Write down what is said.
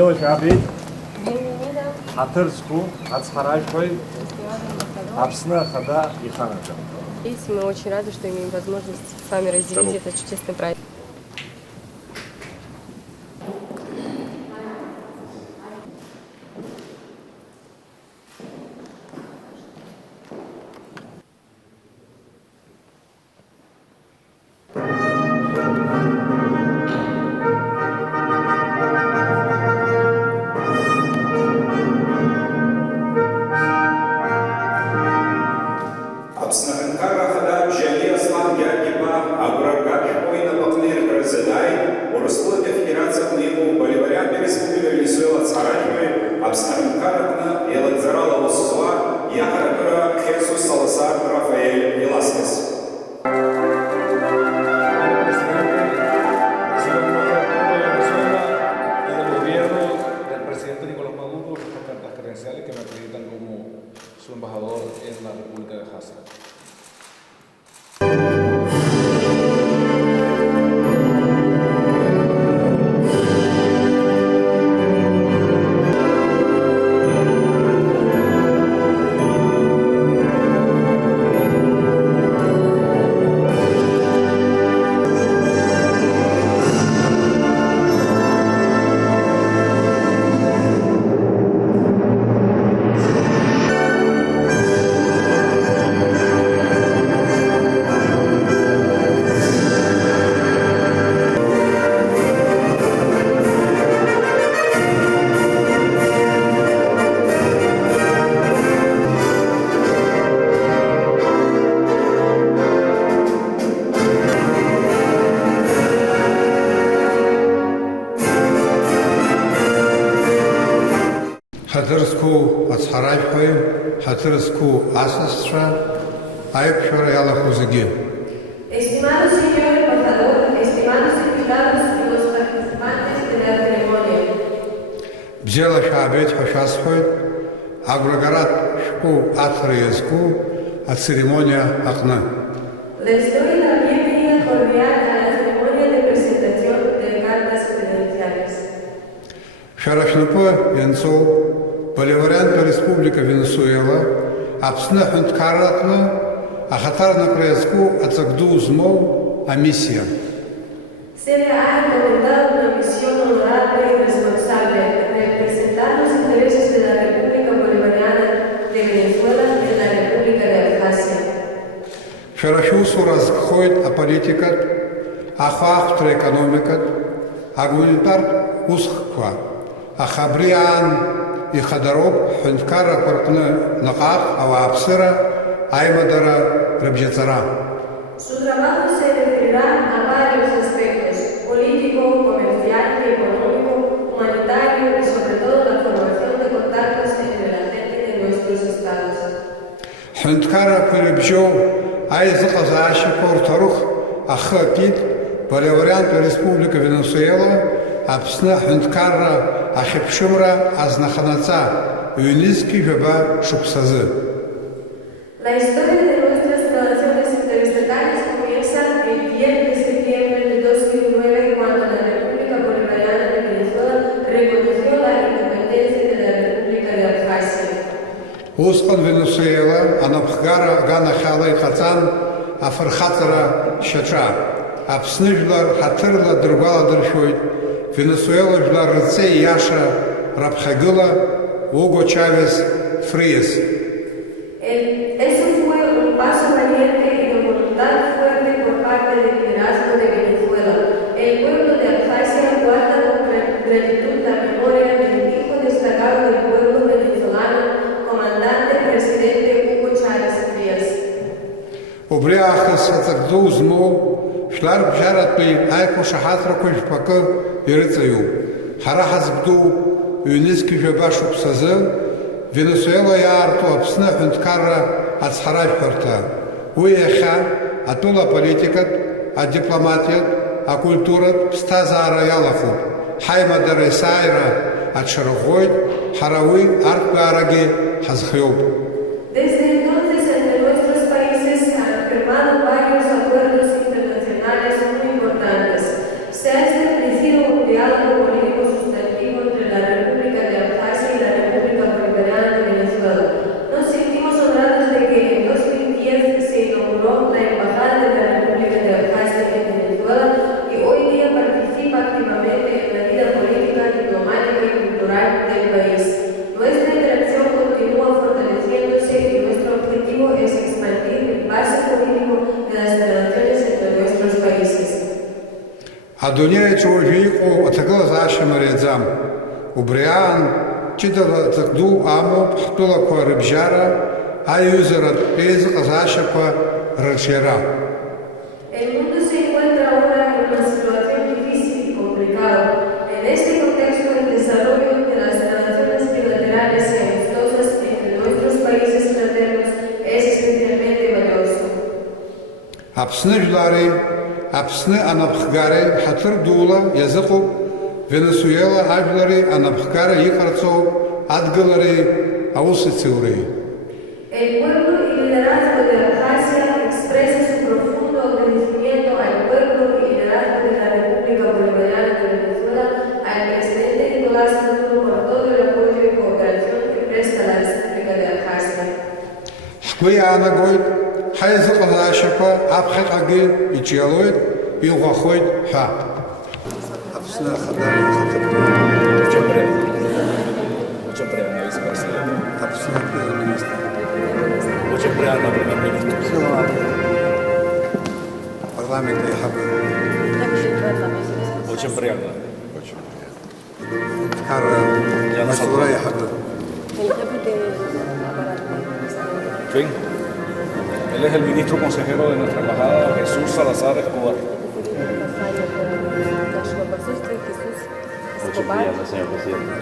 Yo, Gabi, Bienvenida. Хатырску, Ацхарайхой, Апсна, Хада и Ханака. Мы очень рады, что имеем возможность с вами разделить этот чудесный праздник. Que me acreditan como su embajador en la República de Hasa. Хатырску ацхарайхой, хатырску асасра, айпшора ялахузыги. Estimado señor embajador, estimados invitados y los participantes de la ceremonia. Бзела шабет хашасхой, агрогорат шку ацраязку, а церемония акна. Les doy la bienvenida cordial a la ceremonia de presentación de cartas credenciales. Шарашнапы янцо, Боливарианская республика Венесуэла, Апсна хунткаратлы, Ахатар на Краязку, Ацагду Змол, Амиссия. Se le ha encomendado una misión honorable y responsable de representar los intereses de la República Bolivariana de Venezuela en la República de Abjasia. Шарашусу разходит о политикат, ахвахтра экономикат, а гуманитар усква, а хабриан и хадароб хунткара квартны наках, а апсыра, аймадара рыбжецара. Su trabajo se referirá a varios aspectos: político, comercial, económico, humanitario y sobre todo la formación de contactos entre la gente de nuestros estados. Хунткара кварибжо, айзыка заашикор тарух, ахакид, Боливарианская республика Венесуэла, Апсна хунткара ахипшумра азнаханаца, юнизки жаба шупсазы. La historia de nuestras relaciones interestatales comienza el 10 de septiembre de 2009 cuando la República Bolivariana de Venezuela reconoció la independencia de la República de Abjasia. Усқан Венесуэла, анапхгара гана халай хацан, афархатара шача. Апсны жлар хатырла дыргала дыршойт, Венесуэла жлар рыцей яша рабхагыла, Уго Чавес Фриес. Eso fue un paso valiente y de voluntad fuerte por parte del liderazgo de Venezuela. El pueblo de Abjasia guarda con gratitud la memoria del hijo destacado del pueblo venezolano, comandante presidente Hugo Chávez Frías. Убри аахыс ацагдуу змоу, шлар бжаратби айко шахатракой жпакы ирыцаю. Хара хазбду, юнизки жаба шупсазы, Венесуэла яарту Апсны хунткара ацхарайфхарта. Уи яха атула политикат, а дипломатият, а культурат пстазаара ялаху. Хаймадара исайра атшарахойт, харауи аркбаараги хазхиоп. Desde entonces entre nuestros países se han firmado varios acuerdos internacionales muy importantes. Se ha establecido un diálogo político sustantivo entre la Адунеиаҿ уажәы иҟоу аҭагылазаашьа мариаӡам. Убри аан ҷыдала ҵак ду амоуп ҳтәылақәа рыбжьара, аиҩызаратә еизыҟазаашьақәа рырҿиара. El mundo se encuentra ahora en una situación difícil y complicada. En este contexto, el desarrollo de las relaciones bilaterales y amistosas entre nuestros países fraternos es esencialmente valioso. Аԥсны жәлари, Аԥсны анапхгари ҳаҭыр дула иазыҟоуп Венесуела ажәлари анапхгара иҟарҵоу адгылареи аусуцәеи. El pueblo y liderazgo de Abjasia expresa su profundo agradecimiento al pueblo y liderazgo de la República Bolivariana de Venezuela, al presidente Nicolás Maduro por todo el apoyo y cooperación que presta a la República de Abjasia. ҳгәы иаанагоит ҳаизыҟазаашьақәа аԥхьаҟагьы иҿиалоит, иӷәӷәахоит ҳәа. Аԥсны ахада ихаҭыԥуаҩ Mucho empleado, vicepresidente. Аԥсны премьер-министр. Mucho empleado, primer ministro. Парламент аиҳабы. Mucho empleado. Ҳар маҵура аиҳабы. El jefe de aparato. Fin. Él es el ministro consejero de nuestra embajada, Jesús Salazar Escobar. Нашего посольства Jesús Escobar. Señor presidente.